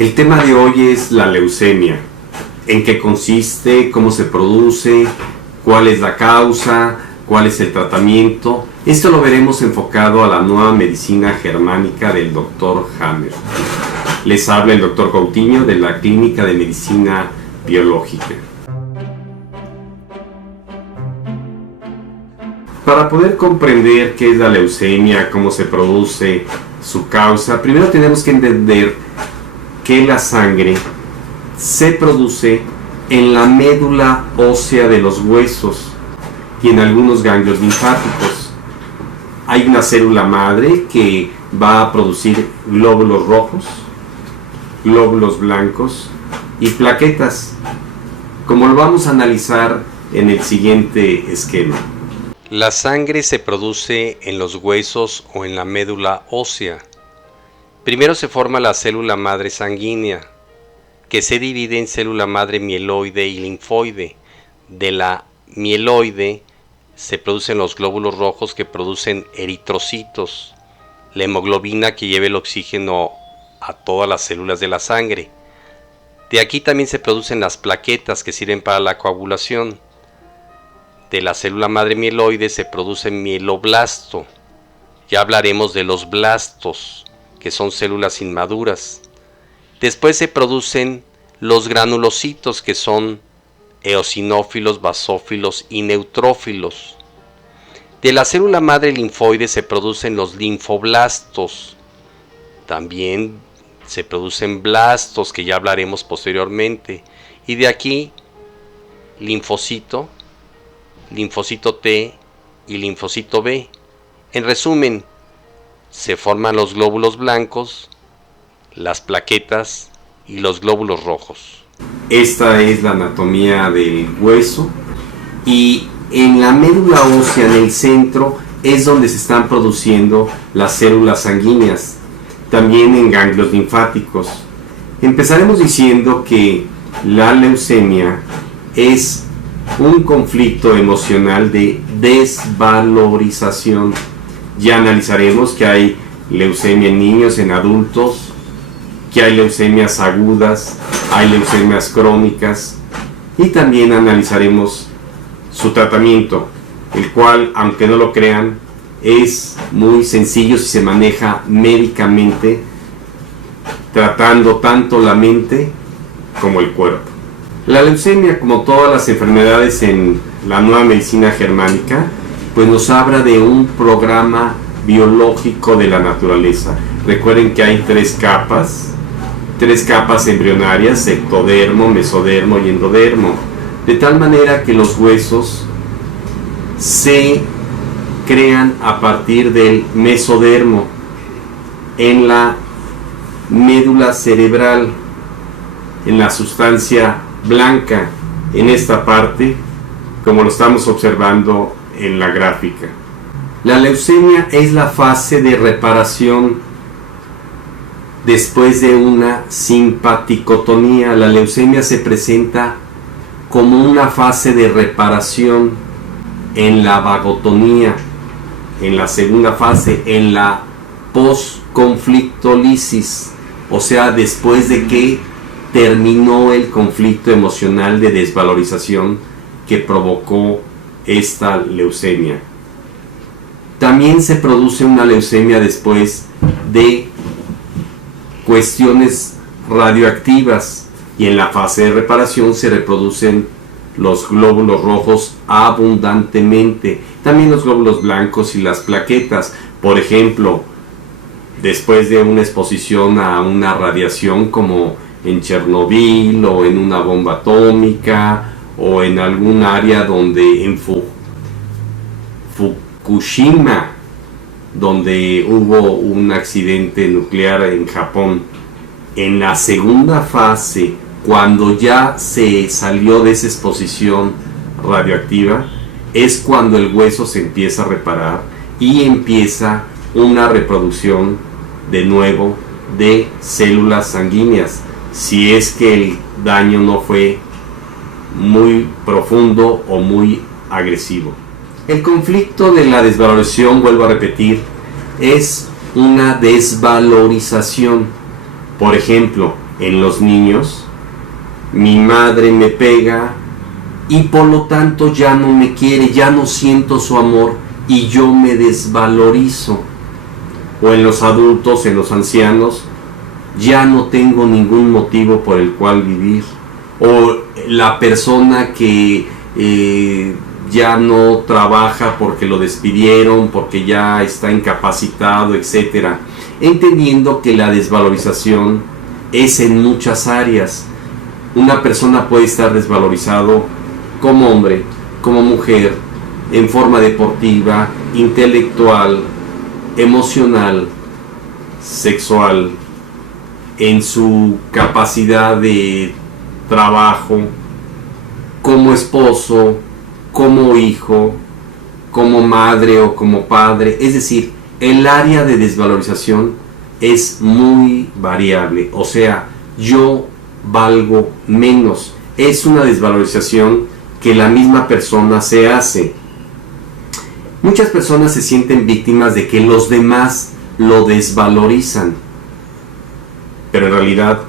El tema de hoy es la leucemia. ¿En qué consiste? ¿Cómo se produce? ¿Cuál es la causa? ¿Cuál es el tratamiento? Esto lo veremos enfocado a la nueva medicina germánica del Dr. Hammer. Les habla el Dr. Coutinho de la Clínica de Medicina Biológica. Para poder comprender qué es la leucemia, cómo se produce, su causa, primero tenemos que entender que la sangre se produce en la médula ósea de los huesos y en algunos ganglios linfáticos. Hay una célula madre que va a producir glóbulos rojos, glóbulos blancos y plaquetas, como lo vamos a analizar en el siguiente esquema. La sangre se produce en los huesos o en la médula ósea. Primero se forma la célula madre sanguínea, que se divide en célula madre mieloide y linfoide. De la mieloide se producen los glóbulos rojos que producen eritrocitos, la hemoglobina que lleva el oxígeno a todas las células de la sangre. De aquí también se producen las plaquetas que sirven para la coagulación. De la célula madre mieloide se produce mieloblasto. Ya hablaremos de los blastos, que son células inmaduras. Después se producen los granulocitos, que son eosinófilos, basófilos y neutrófilos. De la célula madre linfoide se producen los linfoblastos. También se producen blastos, que ya hablaremos posteriormente. Y de aquí, linfocito, linfocito T y linfocito B. En resumen, se forman los glóbulos blancos, las plaquetas y los glóbulos rojos. Esta es la anatomía del hueso y en la médula ósea, en el centro, es donde se están produciendo las células sanguíneas, también en ganglios linfáticos. Empezaremos diciendo que la leucemia es un conflicto emocional de desvalorización. Ya analizaremos que hay leucemia en niños, en adultos, que hay leucemias agudas, hay leucemias crónicas y también analizaremos su tratamiento, el cual, aunque no lo crean, es muy sencillo si se maneja médicamente, tratando tanto la mente como el cuerpo. La leucemia, como todas las enfermedades en la nueva medicina germánica, pues nos habla de un programa biológico de la naturaleza. Recuerden que hay tres capas embrionarias: ectodermo, mesodermo y endodermo, de tal manera que los huesos se crean a partir del mesodermo en la médula cerebral, en la sustancia blanca, en esta parte, como lo estamos observando en la gráfica. La leucemia es la fase de reparación después de una simpaticotonía. La leucemia se presenta como una fase de reparación en la vagotonía, en la segunda fase, en la posconflictolisis, o sea, después de que terminó el conflicto emocional de desvalorización que provocó esta leucemia. También se produce una leucemia después de cuestiones radioactivas y en la fase de reparación se reproducen los glóbulos rojos abundantemente, también los glóbulos blancos y las plaquetas. Por ejemplo, después de una exposición a una radiación como en Chernobyl o en una bomba atómica o en algún área donde en Fukushima, donde hubo un accidente nuclear en Japón. En la segunda fase, cuando ya se salió de esa exposición radioactiva, es cuando el hueso se empieza a reparar y empieza una reproducción de nuevo de células sanguíneas, si es que el daño no fue muy profundo o muy agresivo. El conflicto de la desvalorización, vuelvo a repetir, es una desvalorización. Por ejemplo, en los niños, mi madre me pega y por lo tanto ya no me quiere, ya no siento su amor y yo me desvalorizo. O en los adultos, en los ancianos, ya no tengo ningún motivo por el cual vivir. O la persona que ya no trabaja porque lo despidieron, porque ya está incapacitado, etc. Entendiendo que la desvalorización es en muchas áreas. Una persona puede estar desvalorizado como hombre, como mujer, en forma deportiva, intelectual, emocional, sexual, en su capacidad de trabajo, como esposo, como hijo, como madre o como padre. Es decir, el área de desvalorización es muy variable. O sea, yo valgo menos. Es una desvalorización que la misma persona se hace. Muchas personas se sienten víctimas de que los demás lo desvalorizan, pero en realidad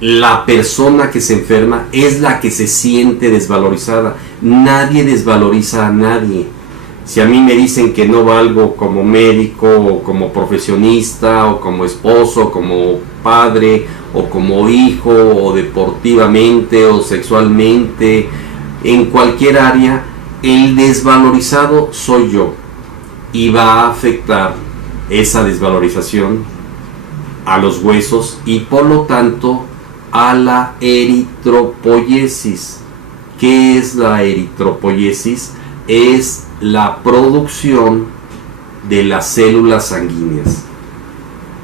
la persona que se enferma es la que se siente desvalorizada. Nadie desvaloriza a nadie. Si a mí me dicen que no valgo como médico, o como profesionista, o como esposo, o como padre, o como hijo, o deportivamente, o sexualmente, en cualquier área, el desvalorizado soy yo. Y va a afectar esa desvalorización a los huesos y por lo tanto a la eritropoiesis. ¿Qué es la eritropoiesis? Es la producción de las células sanguíneas.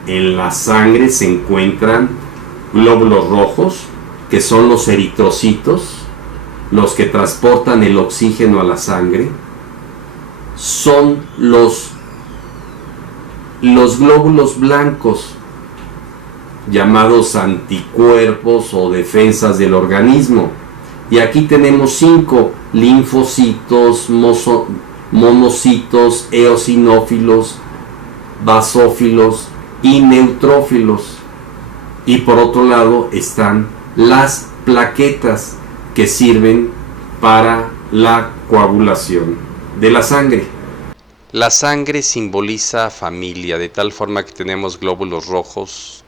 En la sangre se encuentran glóbulos rojos, que son los eritrocitos, los que transportan el oxígeno a la sangre. Son los glóbulos blancos, llamados anticuerpos o defensas del organismo. Y aquí tenemos 5: linfocitos, monocitos, eosinófilos, basófilos y neutrófilos. Y por otro lado están las plaquetas, que sirven para la coagulación de la sangre. La sangre simboliza familia, de tal forma que tenemos glóbulos rojos,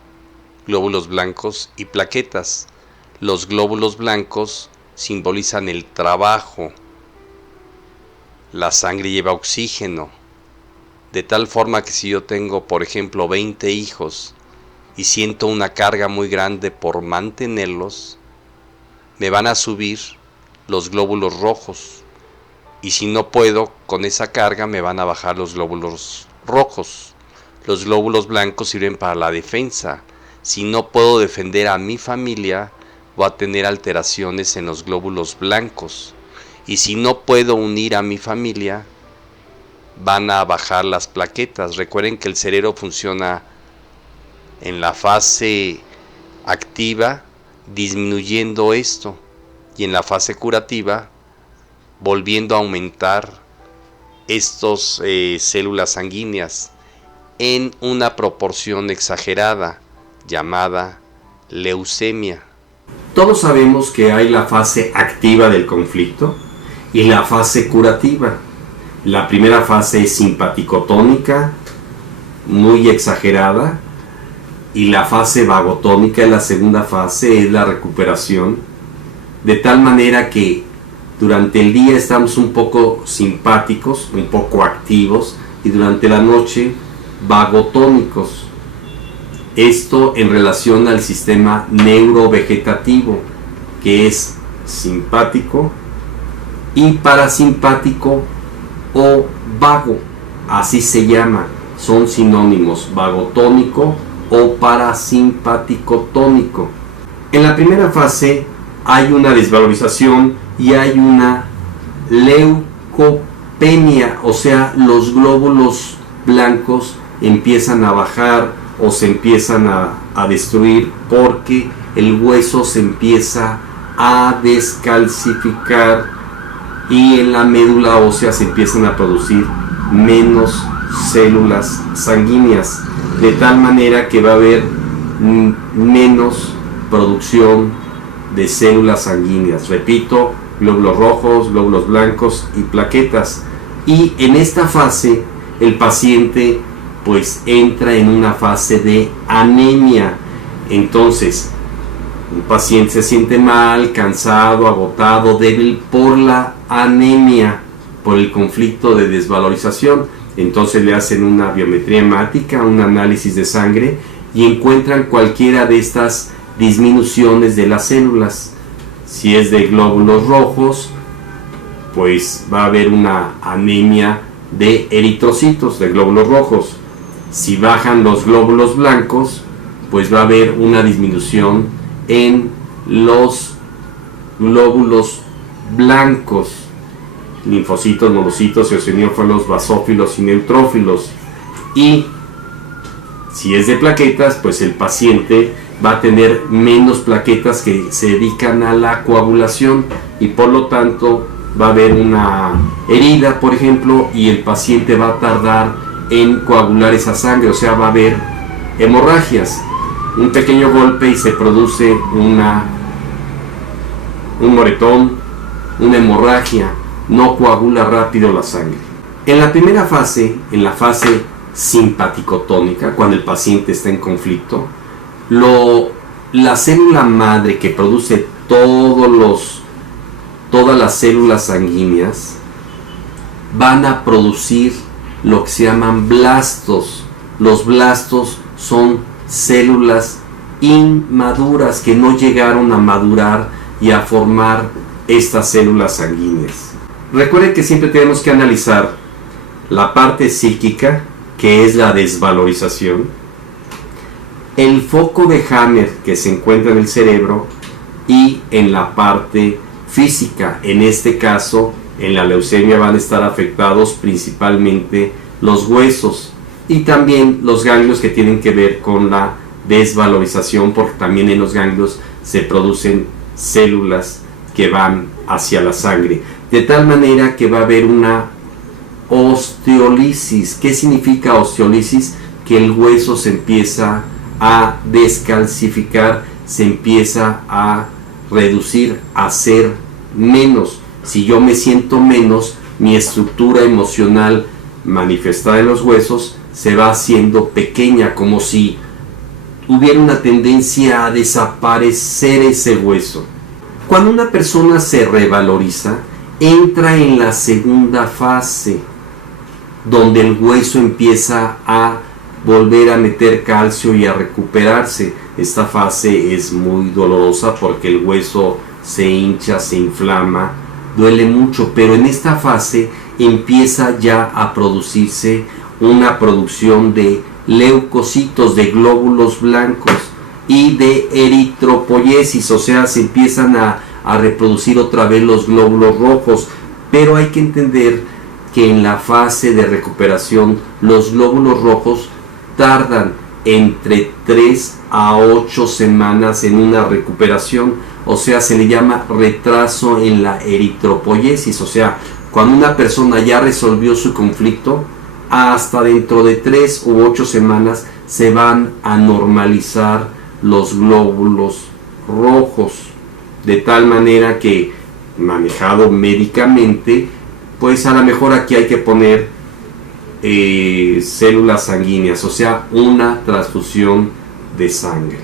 glóbulos blancos y plaquetas. Los glóbulos blancos simbolizan el trabajo. La sangre lleva oxígeno, de tal forma que si yo tengo, por ejemplo, 20 hijos y siento una carga muy grande por mantenerlos, me van a subir los glóbulos rojos, y si no puedo con esa carga me van a bajar los glóbulos rojos. Los glóbulos blancos sirven para la defensa. Si no puedo defender a mi familia, voy a tener alteraciones en los glóbulos blancos, y si no puedo unir a mi familia, van a bajar las plaquetas. Recuerden que el cerebro funciona en la fase activa, disminuyendo esto, y en la fase curativa volviendo a aumentar estas células sanguíneas en una proporción exagerada llamada leucemia. Todos sabemos que hay la fase activa del conflicto y la fase curativa. La primera fase es simpaticotónica, muy exagerada, y la fase vagotónica, la segunda fase, es la recuperación, de tal manera que durante el día estamos un poco simpáticos, un poco activos, y durante la noche vagotónicos. Esto en relación al sistema neurovegetativo, que es simpático y parasimpático o vago, así se llama, son sinónimos, vagotónico o parasimpático tónico. En la primera fase hay una desvalorización y hay una leucopenia, o sea, los glóbulos blancos empiezan a bajar o se empiezan a destruir porque el hueso se empieza a descalcificar y en la médula ósea se empiezan a producir menos células sanguíneas, de tal manera que va a haber menos producción de células sanguíneas. Repito, glóbulos rojos, glóbulos blancos y plaquetas. Y en esta fase el paciente pues entra en una fase de anemia. Entonces un paciente se siente mal, cansado, agotado, débil por la anemia, por el conflicto de desvalorización. Entonces le hacen una biometría hemática, un análisis de sangre y encuentran cualquiera de estas disminuciones de las células. Si es de glóbulos rojos, pues va a haber una anemia de eritrocitos, de glóbulos rojos. Si bajan los glóbulos blancos, pues va a haber una disminución en los glóbulos blancos, linfocitos, monocitos, eosinófilos, basófilos y neutrófilos. Y si es de plaquetas, pues el paciente va a tener menos plaquetas que se dedican a la coagulación y por lo tanto va a haber una herida, por ejemplo, y el paciente va a tardar en coagular esa sangre, o sea, va a haber hemorragias. Un pequeño golpe y se produce un moretón, una hemorragia, no coagula rápido la sangre. En la primera fase, en la fase simpaticotónica, cuando el paciente está en conflicto, la célula madre que produce todas las células sanguíneas van a producir lo que se llaman blastos. Los blastos son células inmaduras que no llegaron a madurar y a formar estas células sanguíneas. Recuerden que siempre tenemos que analizar la parte psíquica, que es la desvalorización, el foco de Hammer que se encuentra en el cerebro y en la parte física. En este caso, en la leucemia van a estar afectados principalmente los huesos y también los ganglios que tienen que ver con la desvalorización, porque también en los ganglios se producen células que van hacia la sangre, de tal manera que va a haber una osteolisis. ¿Qué significa osteolisis? Que el hueso se empieza a descalcificar, se empieza a reducir, a ser menos. Si yo me siento menos, mi estructura emocional manifestada en los huesos se va haciendo pequeña, como si hubiera una tendencia a desaparecer ese hueso. Cuando una persona se revaloriza, entra en la segunda fase, donde el hueso empieza a volver a meter calcio y a recuperarse. Esta fase es muy dolorosa porque el hueso se hincha, se inflama, duele mucho, pero en esta fase empieza ya a producirse una producción de leucocitos, de glóbulos blancos y de eritropoiesis, o sea, se empiezan a reproducir otra vez los glóbulos rojos. Pero hay que entender que en la fase de recuperación los glóbulos rojos tardan entre 3 a 8 semanas en una recuperación, o sea, se le llama retraso en la eritropoiesis. O sea, cuando una persona ya resolvió su conflicto, hasta dentro de 3 u 8 semanas se van a normalizar los glóbulos rojos, de tal manera que, manejado médicamente, pues a lo mejor aquí hay que poner células sanguíneas, o sea, una transfusión de sangre.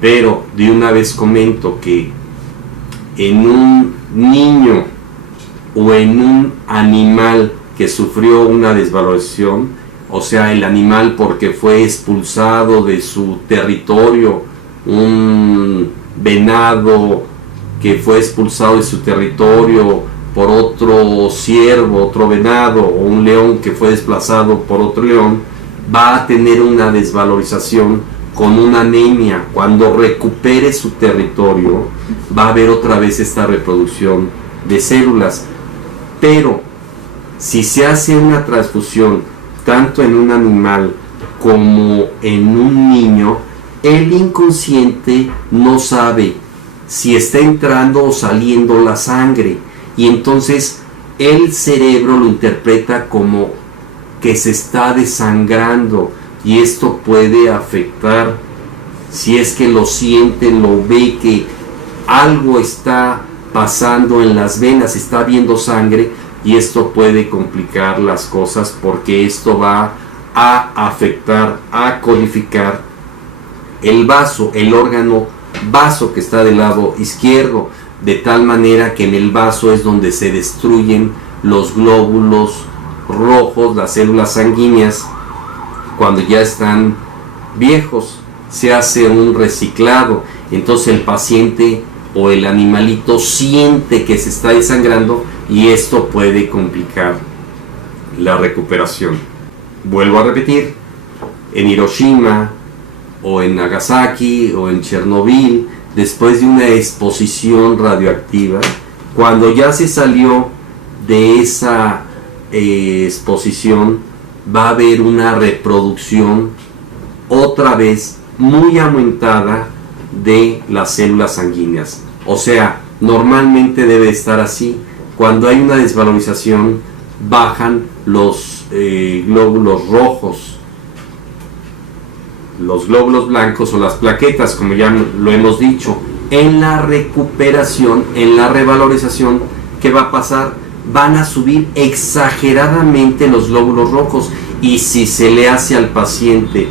Pero de una vez comento que en un niño o en un animal que sufrió una desvalorización, o sea, el animal porque fue expulsado de su territorio, un venado que fue expulsado de su territorio por otro ciervo, otro venado, o un león que fue desplazado por otro león, va a tener una desvalorización con una anemia. Cuando recupere su territorio, va a haber otra vez esta reproducción de células. Pero si se hace una transfusión tanto en un animal como en un niño, el inconsciente no sabe si está entrando o saliendo la sangre, y entonces el cerebro lo interpreta como que se está desangrando, y esto puede afectar si es que lo siente, lo ve, que algo está pasando en las venas, está viendo sangre, y esto puede complicar las cosas porque esto va a afectar, a codificar el vaso, el órgano vaso que está del lado izquierdo, de tal manera que en el vaso es donde se destruyen los glóbulos rojos, las células sanguíneas, cuando ya están viejos. Se hace un reciclado, entonces el paciente o el animalito siente que se está desangrando y esto puede complicar la recuperación. Vuelvo a repetir, en Hiroshima o en Nagasaki o en Chernobyl, después de una exposición radioactiva, cuando ya se salió de esa exposición, va a haber una reproducción otra vez muy aumentada de las células sanguíneas. O sea, normalmente debe estar así. Cuando hay una desvalorización, bajan los glóbulos rojos, los glóbulos blancos o las plaquetas, como ya lo hemos dicho. En la recuperación, en la revalorización, ¿qué va a pasar? Van a subir exageradamente los glóbulos rojos, y si se le hace al paciente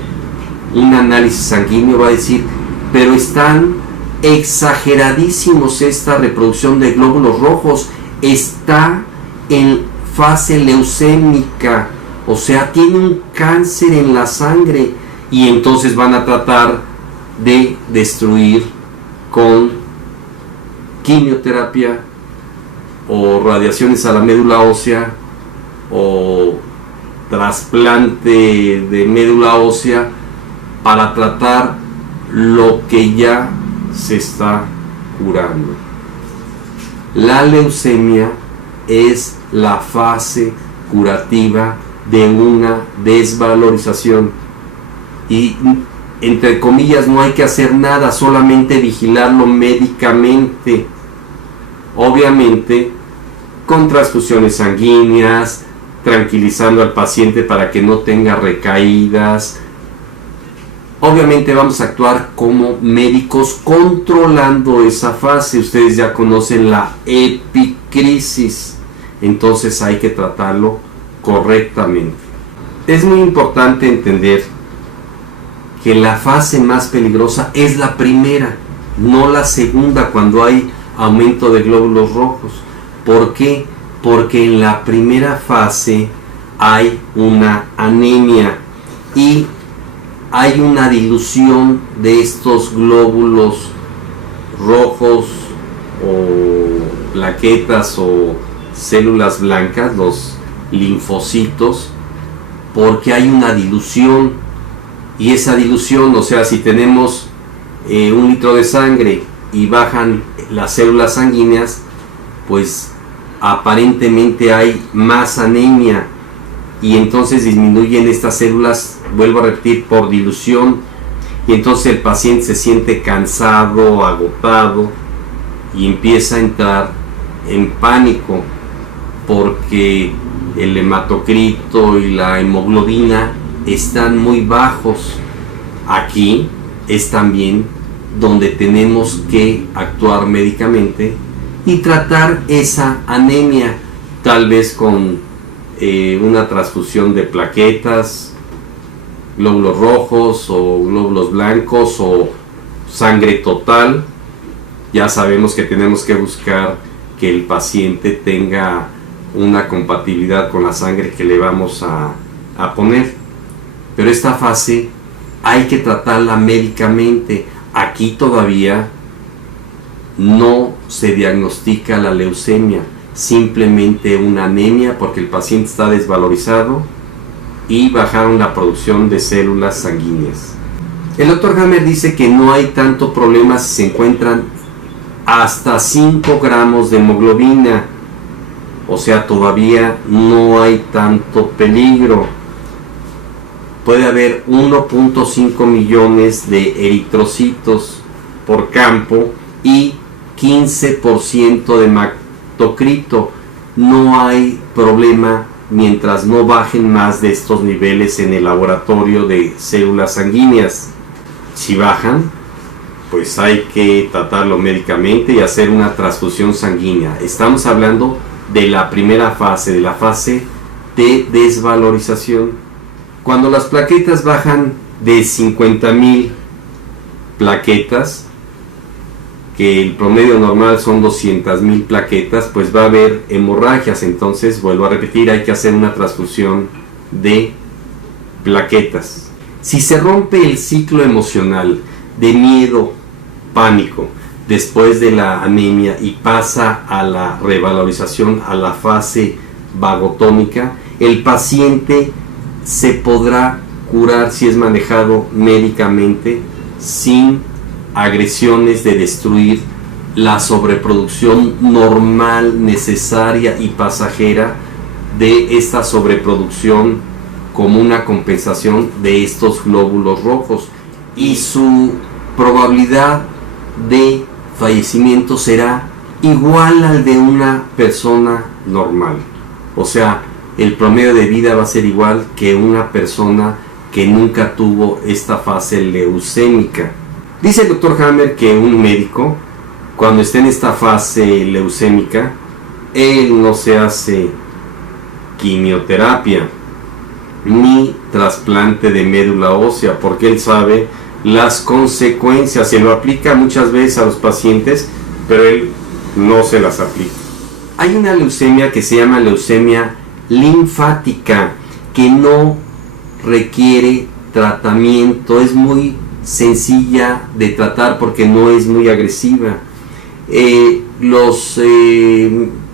un análisis sanguíneo, va a decir, pero están exageradísimos esta reproducción de glóbulos rojos, está en fase leucémica, o sea, tiene un cáncer en la sangre, y entonces van a tratar de destruir con quimioterapia o radiaciones a la médula ósea o trasplante de médula ósea para tratar lo que ya se está curando. La leucemia es la fase curativa de una desvalorización, y entre comillas no hay que hacer nada, solamente vigilarlo médicamente, obviamente con transfusiones sanguíneas, tranquilizando al paciente para que no tenga recaídas. Obviamente vamos a actuar como médicos controlando esa fase. Ustedes ya conocen la epicrisis, entonces hay que tratarlo correctamente. Es muy importante entender que la fase más peligrosa es la primera, no la segunda, cuando hay aumento de glóbulos rojos. ¿Por qué? Porque en la primera fase hay una anemia y hay una dilución de estos glóbulos rojos o plaquetas o células blancas, los linfocitos, porque hay una dilución. Y esa dilución, o sea, si tenemos 1 litro de sangre y bajan las células sanguíneas, pues aparentemente hay más anemia, y entonces disminuyen estas células, vuelvo a repetir, por dilución, y entonces el paciente se siente cansado, agotado, y empieza a entrar en pánico porque el hematocrito y la hemoglobina están muy bajos. Aquí es también donde tenemos que actuar médicamente y tratar esa anemia, tal vez con una transfusión de plaquetas, glóbulos rojos o glóbulos blancos o sangre total. Ya sabemos que tenemos que buscar que el paciente tenga una compatibilidad con la sangre que le vamos a poner. Pero esta fase hay que tratarla médicamente. Aquí todavía no se diagnostica la leucemia, simplemente una anemia porque el paciente está desvalorizado y bajaron la producción de células sanguíneas. El Dr. Hammer dice que no hay tanto problema si se encuentran hasta 5 gramos de hemoglobina, o sea, todavía no hay tanto peligro. Puede haber 1.5 millones de eritrocitos por campo y 15% de hematocrito. No hay problema mientras no bajen más de estos niveles en el laboratorio de células sanguíneas. Si bajan, pues hay que tratarlo médicamente y hacer una transfusión sanguínea. Estamos hablando de la primera fase, de la fase de desvalorización. Cuando las plaquetas bajan de 50,000 plaquetas, que el promedio normal son 200,000 plaquetas, pues va a haber hemorragias. Entonces, vuelvo a repetir, hay que hacer una transfusión de plaquetas. Si se rompe el ciclo emocional de miedo, pánico, después de la anemia y pasa a la revalorización, a la fase vagotónica, el paciente se podrá curar si es manejado médicamente sin agresiones de destruir la sobreproducción normal, necesaria y pasajera de esta sobreproducción como una compensación de estos glóbulos rojos, y su probabilidad de fallecimiento será igual al de una persona normal. O sea, el promedio de vida va a ser igual que una persona que nunca tuvo esta fase leucémica. Dice el Dr. Hammer que un médico, cuando esté en esta fase leucémica, él no se hace quimioterapia ni trasplante de médula ósea, porque él sabe las consecuencias. Se lo aplica muchas veces a los pacientes, pero él no se las aplica. Hay una leucemia que se llama leucemia linfática, que no requiere tratamiento, es muy sencilla de tratar porque no es muy agresiva. Los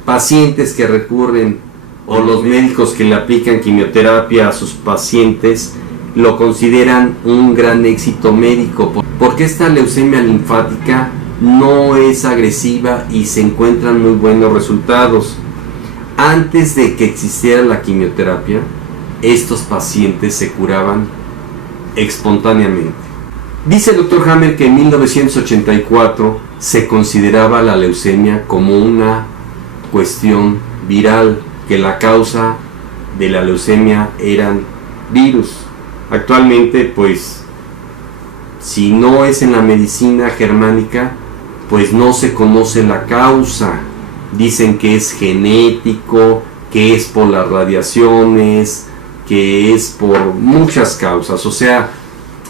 pacientes que recurren, o los médicos que le aplican quimioterapia a sus pacientes, lo consideran un gran éxito médico, porque esta leucemia linfática no es agresiva y se encuentran muy buenos resultados. Antes de que existiera la quimioterapia, estos pacientes se curaban espontáneamente. Dice el Dr. Hammer que en 1984 se consideraba la leucemia como una cuestión viral, que la causa de la leucemia eran virus. Actualmente, pues, si no es en la medicina germánica, pues no se conoce la causa. Dicen que es genético, que es por las radiaciones, que es por muchas causas. O sea,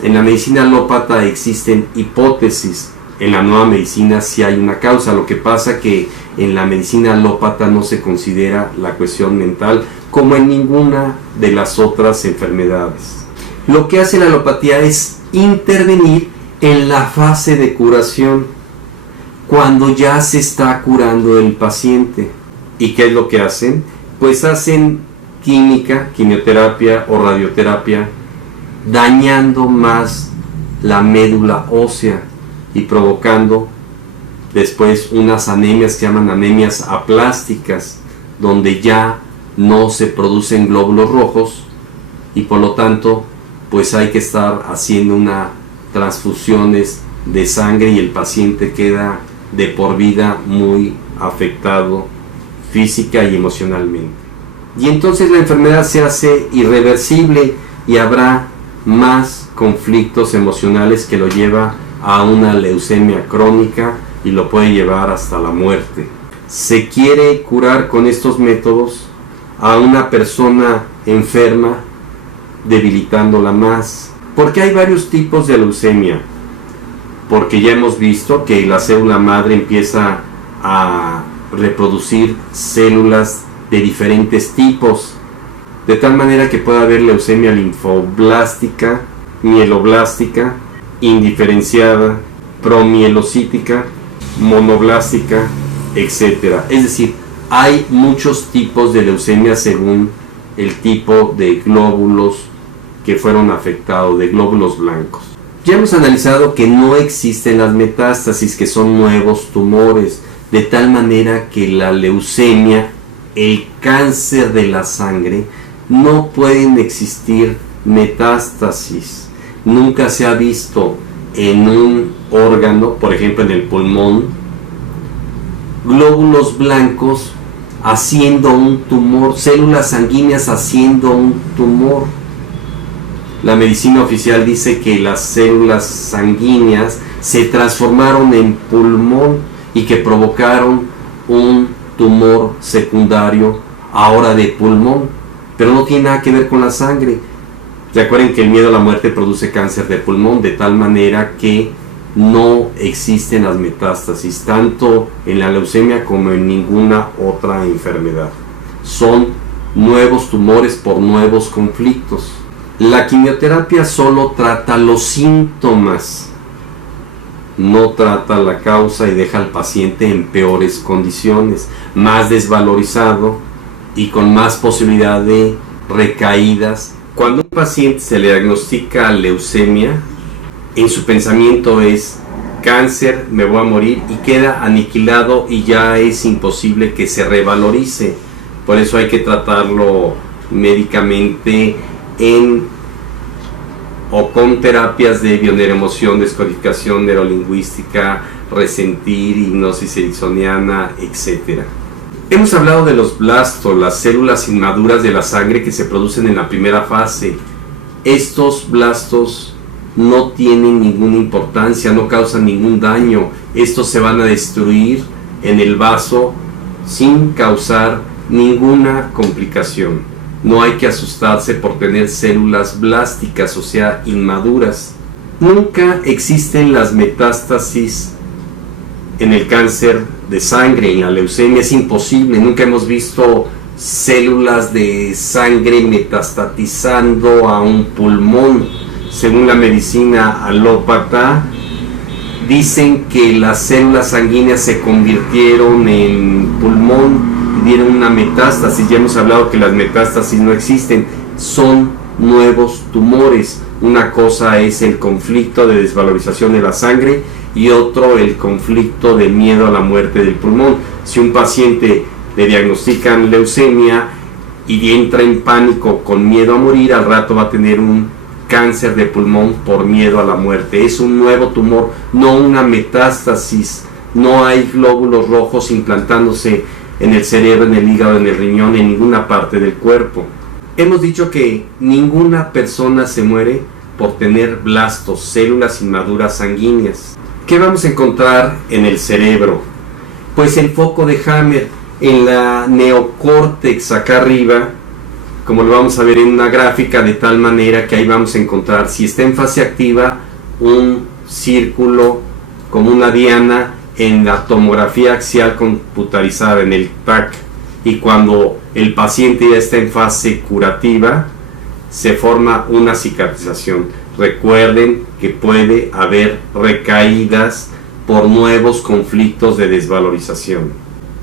en la medicina alópata existen hipótesis. En la nueva medicina sí hay una causa. Lo que pasa que en la medicina alópata no se considera la cuestión mental, como en ninguna de las otras enfermedades. Lo que hace la alopatía es intervenir en la fase de curación, cuando ya se está curando el paciente. ¿Y qué es lo que hacen? Pues hacen quimioterapia o radioterapia, dañando más la médula ósea y provocando después unas anemias que llaman anemias aplásticas, donde ya no se producen glóbulos rojos y por lo tanto pues hay que estar haciendo unas transfusiones de sangre y el paciente queda de por vida muy afectado física y emocionalmente. Y entonces la enfermedad se hace irreversible y habrá más conflictos emocionales que lo lleva a una leucemia crónica y lo puede llevar hasta la muerte. Se quiere curar con estos métodos a una persona enferma, debilitándola más. Porque hay varios tipos de leucemia. Porque ya hemos visto que la célula madre empieza a reproducir células de diferentes tipos, de tal manera que puede haber leucemia linfoblástica, mieloblástica, indiferenciada, promielocítica, monoblástica, etc. Es decir, hay muchos tipos de leucemia según el tipo de glóbulos que fueron afectados, de glóbulos blancos. Ya hemos analizado que no existen las metástasis, que son nuevos tumores, de tal manera que la leucemia, el cáncer de la sangre, no pueden existir metástasis. Nunca se ha visto en un órgano, por ejemplo en el pulmón, glóbulos blancos haciendo un tumor, células sanguíneas haciendo un tumor. la medicina oficial dice que las células sanguíneas se transformaron en pulmón y que provocaron un tumor secundario ahora de pulmón, pero no tiene nada que ver con la sangre. Recuerden que el miedo a la muerte produce cáncer de pulmón, de tal manera que no existen las metástasis, tanto en la leucemia como en ninguna otra enfermedad. Son nuevos tumores por nuevos conflictos. La quimioterapia solo trata los síntomas, no trata la causa y deja al paciente en peores condiciones, más desvalorizado y con más posibilidad de recaídas. Cuando a un paciente se le diagnostica leucemia, en su pensamiento es cáncer, me voy a morir, y queda aniquilado y ya es imposible que se revalorice. Por eso hay que tratarlo médicamente o con terapias de bioneuroemoción, descodificación neurolingüística, resentir, hipnosis ericksoniana, etc. Hemos hablado de los blastos, las células inmaduras de la sangre que se producen en la primera fase. Estos blastos no tienen ninguna importancia, no causan ningún daño. Estos se van a destruir en el vaso sin causar ninguna complicación. No hay que asustarse por tener células blásticas, o sea, inmaduras. Nunca existen las metástasis en el cáncer de sangre, en la leucemia, es imposible. Nunca hemos visto células de sangre metastatizando a un pulmón. Según la medicina alópata, dicen que las células sanguíneas se convirtieron en pulmón y dieron una metástasis. Ya hemos hablado que las metástasis no existen, son nuevos tumores. Una cosa es el conflicto de desvalorización de la sangre y otro el conflicto de miedo a la muerte del pulmón. Si un paciente le diagnostican leucemia y entra en pánico con miedo a morir, al rato va a tener un cáncer de pulmón por miedo a la muerte. Es un nuevo tumor, no una metástasis. No hay glóbulos rojos implantándose en el cerebro, en el hígado, en el riñón, en ninguna parte del cuerpo. Hemos dicho que ninguna persona se muere por tener blastos, células inmaduras sanguíneas. ¿Qué vamos a encontrar en el cerebro? Pues el foco de Hammer en la neocórtex acá arriba, como lo vamos a ver en una gráfica, de tal manera que ahí vamos a encontrar, si está en fase activa, un círculo como una diana en la tomografía axial computarizada, en el TAC, y cuando el paciente ya está en fase curativa, se forma una cicatrización. Recuerden que puede haber recaídas por nuevos conflictos de desvalorización.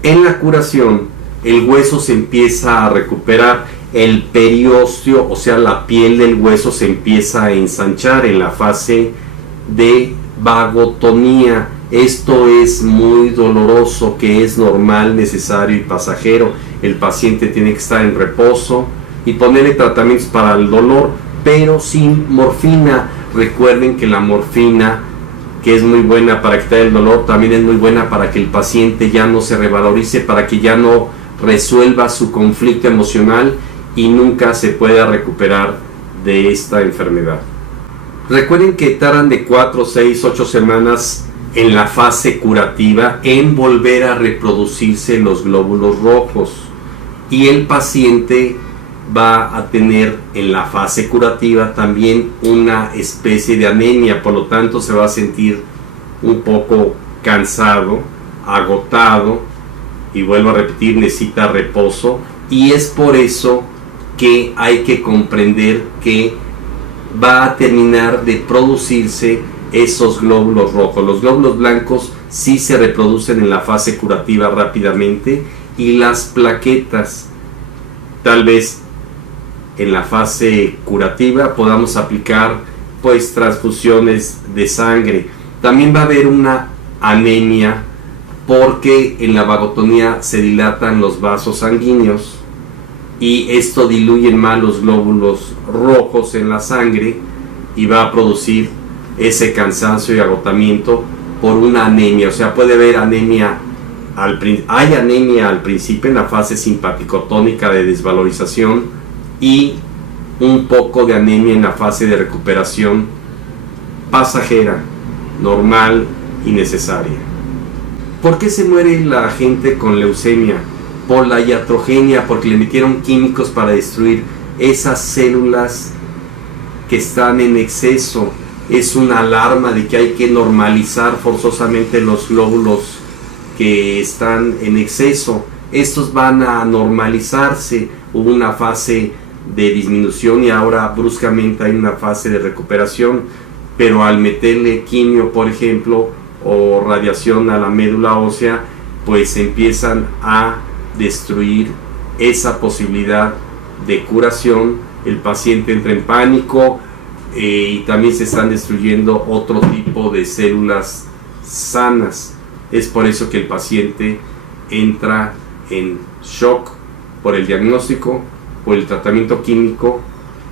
En la curación, el hueso se empieza a recuperar, el periósteo, o sea, la piel del hueso se empieza a ensanchar en la fase de vagotonía. Esto es muy doloroso, que es normal, necesario y pasajero. El paciente tiene que estar en reposo y ponerle tratamientos para el dolor, pero sin morfina. Recuerden que la morfina, que es muy buena para quitar el dolor, también es muy buena para que el paciente ya no se revalorice, para que ya no resuelva su conflicto emocional y nunca se pueda recuperar de esta enfermedad. Recuerden que tardan de 4, 6, 8 semanas en la fase curativa en volver a reproducirse los glóbulos rojos, y el paciente va a tener en la fase curativa también una especie de anemia, por lo tanto se va a sentir un poco cansado, agotado, y vuelvo a repetir, necesita reposo, y es por eso que hay que comprender que va a terminar de producirse esos glóbulos rojos. Los glóbulos blancos sí se reproducen en la fase curativa rápidamente, y las plaquetas, tal vez en la fase curativa podamos aplicar pues transfusiones de sangre. También va a haber una anemia porque en la vagotonía se dilatan los vasos sanguíneos y esto diluye más los glóbulos rojos en la sangre y va a producir ese cansancio y agotamiento por una anemia. O sea, puede haber anemia, hay anemia al principio en la fase simpaticotónica de desvalorización, y un poco de anemia en la fase de recuperación pasajera, normal y necesaria. ¿Por qué se muere la gente con leucemia? Por la iatrogenia, porque le metieron químicos para destruir esas células que están en exceso. Es una alarma de que hay que normalizar forzosamente los glóbulos que están en exceso. Estos van a normalizarse. Hubo una fase de disminución y ahora bruscamente hay una fase de recuperación, pero al meterle quimio, por ejemplo, o radiación a la médula ósea, pues empiezan a destruir esa posibilidad de curación. El paciente entra en pánico y también se están destruyendo otro tipo de células sanas. Es por eso que el paciente entra en shock por el diagnóstico, por el tratamiento químico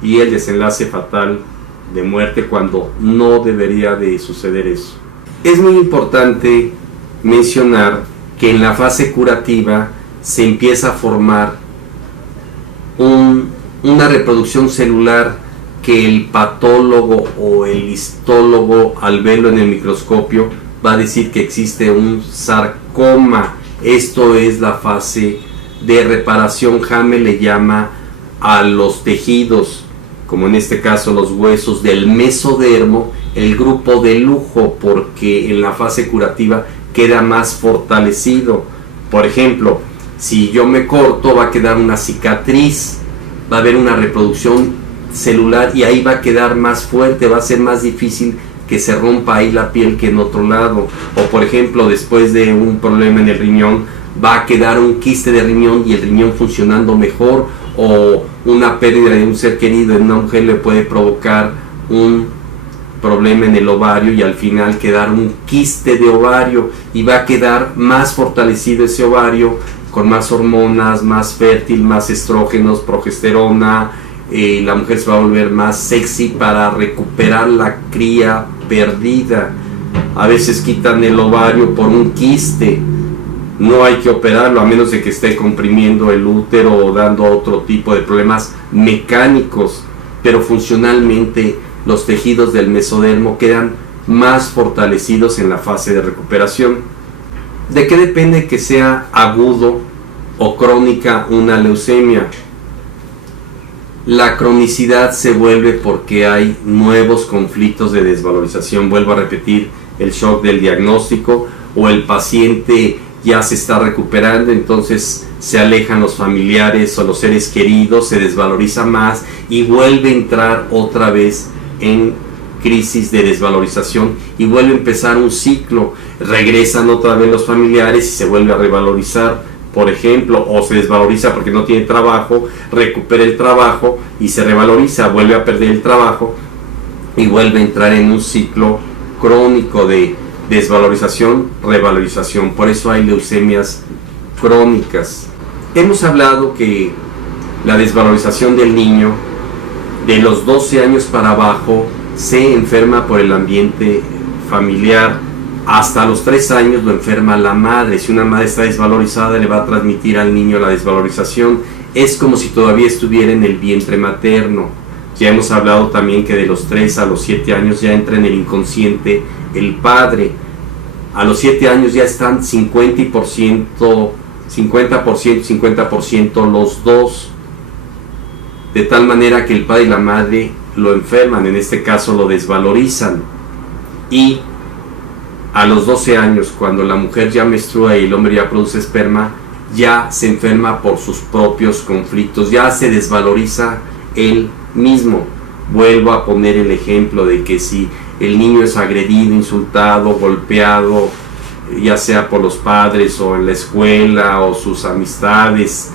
y el desenlace fatal de muerte, cuando no debería de suceder eso. Es muy importante mencionar que en la fase curativa se empieza a formar una reproducción celular que el patólogo o el histólogo, al verlo en el microscopio, va a decir que existe un sarcoma. Esto es la fase de reparación. James le llama a los tejidos, como en este caso los huesos del mesodermo, el grupo de lujo, porque en la fase curativa queda más fortalecido. Por ejemplo, si yo me corto, va a quedar una cicatriz, va a haber una reproducción celular y ahí va a quedar más fuerte, va a ser más difícil que se rompa ahí la piel que en otro lado. O por ejemplo, después de un problema en el riñón, va a quedar un quiste de riñón y el riñón funcionando mejor, o una pérdida de un ser querido en una mujer le puede provocar un problema en el ovario y al final quedar un quiste de ovario, y va a quedar más fortalecido ese ovario, con más hormonas, más fértil, más estrógenos, progesterona. La mujer se va a volver más sexy para recuperar la cría perdida. A veces quitan el ovario por un quiste, no hay que operarlo a menos de que esté comprimiendo el útero o dando otro tipo de problemas mecánicos, pero funcionalmente los tejidos del mesodermo quedan más fortalecidos en la fase de recuperación. ¿De qué depende que sea agudo o crónica una leucemia? La cronicidad se vuelve porque hay nuevos conflictos de desvalorización. Vuelvo a repetir, el shock del diagnóstico, o el paciente ya se está recuperando, entonces se alejan los familiares o los seres queridos, se desvaloriza más y vuelve a entrar otra vez en crisis de desvalorización y vuelve a empezar un ciclo. Regresan otra vez los familiares y se vuelve a revalorizar, por ejemplo, o se desvaloriza porque no tiene trabajo, recupera el trabajo y se revaloriza, vuelve a perder el trabajo y vuelve a entrar en un ciclo crónico de desvalorización, revalorización. Por eso hay leucemias crónicas. Hemos hablado que la desvalorización del niño de los 12 años para abajo se enferma por el ambiente familiar. Hasta los 3 años lo enferma la madre. Si una madre está desvalorizada, le va a transmitir al niño la desvalorización. Es como si todavía estuviera en el vientre materno. Ya hemos hablado también que de los 3 a los 7 años ya entra en el inconsciente el padre. A los 7 años ya están 50%, 50% los dos. De tal manera que el padre y la madre lo enferman, en este caso lo desvalorizan. Y a los 12 años, cuando la mujer ya menstrua y el hombre ya produce esperma, ya se enferma por sus propios conflictos, ya se desvaloriza él mismo. Vuelvo a poner el ejemplo de que si el niño es agredido, insultado, golpeado, ya sea por los padres o en la escuela o sus amistades,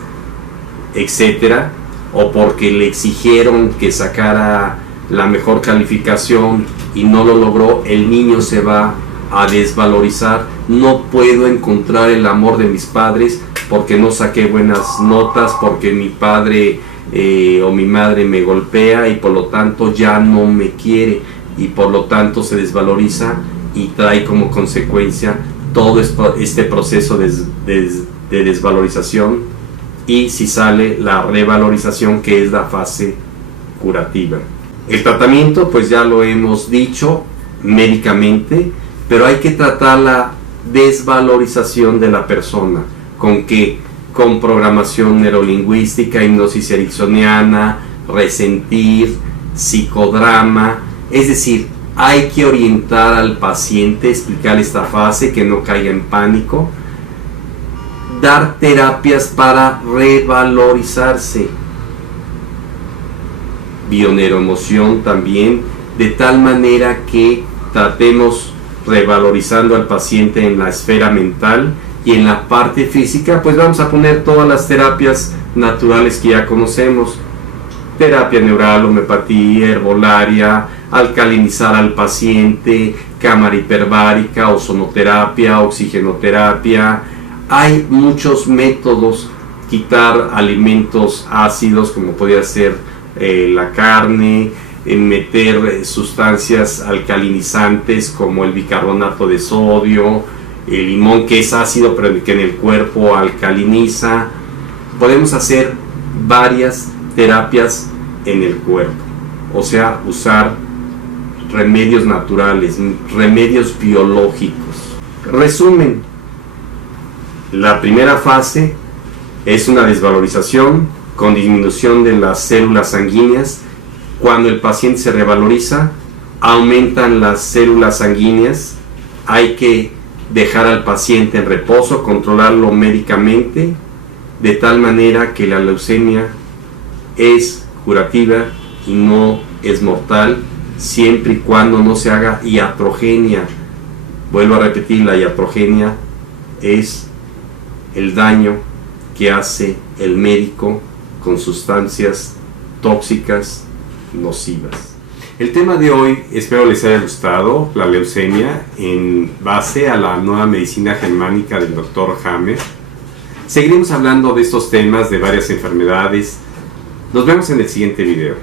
etcétera, o porque le exigieron que sacara la mejor calificación y no lo logró, el niño se va a desvalorizar. No puedo encontrar el amor de mis padres porque no saqué buenas notas, porque mi padre o mi madre me golpea y por lo tanto ya no me quiere, y por lo tanto se desvaloriza y trae como consecuencia todo este proceso de desvalorización. Y si sale la revalorización, que es la fase curativa. El tratamiento, pues ya lo hemos dicho, médicamente, pero hay que tratar la desvalorización de la persona. ¿Con qué? Con programación neurolingüística, hipnosis ericksoniana, resentir, psicodrama. Es decir, hay que orientar al paciente, explicarle esta fase, que no caiga en pánico, dar terapias para revalorizarse, bioneuroemoción también, de tal manera que tratemos revalorizando al paciente en la esfera mental, y en la parte física pues vamos a poner todas las terapias naturales que ya conocemos: terapia neural, homeopatía, herbolaria, alcalinizar al paciente, cámara hiperbárica, ozonoterapia, oxigenoterapia. Hay muchos métodos, quitar alimentos ácidos como podría ser la carne, meter sustancias alcalinizantes como el bicarbonato de sodio, el limón, que es ácido pero que en el cuerpo alcaliniza. Podemos hacer varias terapias en el cuerpo, o sea, usar remedios naturales, remedios biológicos. Resumen: la primera fase es una desvalorización con disminución de las células sanguíneas. Cuando el paciente se revaloriza, aumentan las células sanguíneas. Hay que dejar al paciente en reposo, controlarlo médicamente, de tal manera que la leucemia es curativa y no es mortal, siempre y cuando no se haga iatrogenia. Vuelvo a repetir, la iatrogenia es el daño que hace el médico con sustancias tóxicas, nocivas. El tema de hoy espero les haya gustado, la leucemia, en base a la nueva medicina germánica del Dr. Hammer. Seguiremos hablando de estos temas, de varias enfermedades. Nos vemos en el siguiente video.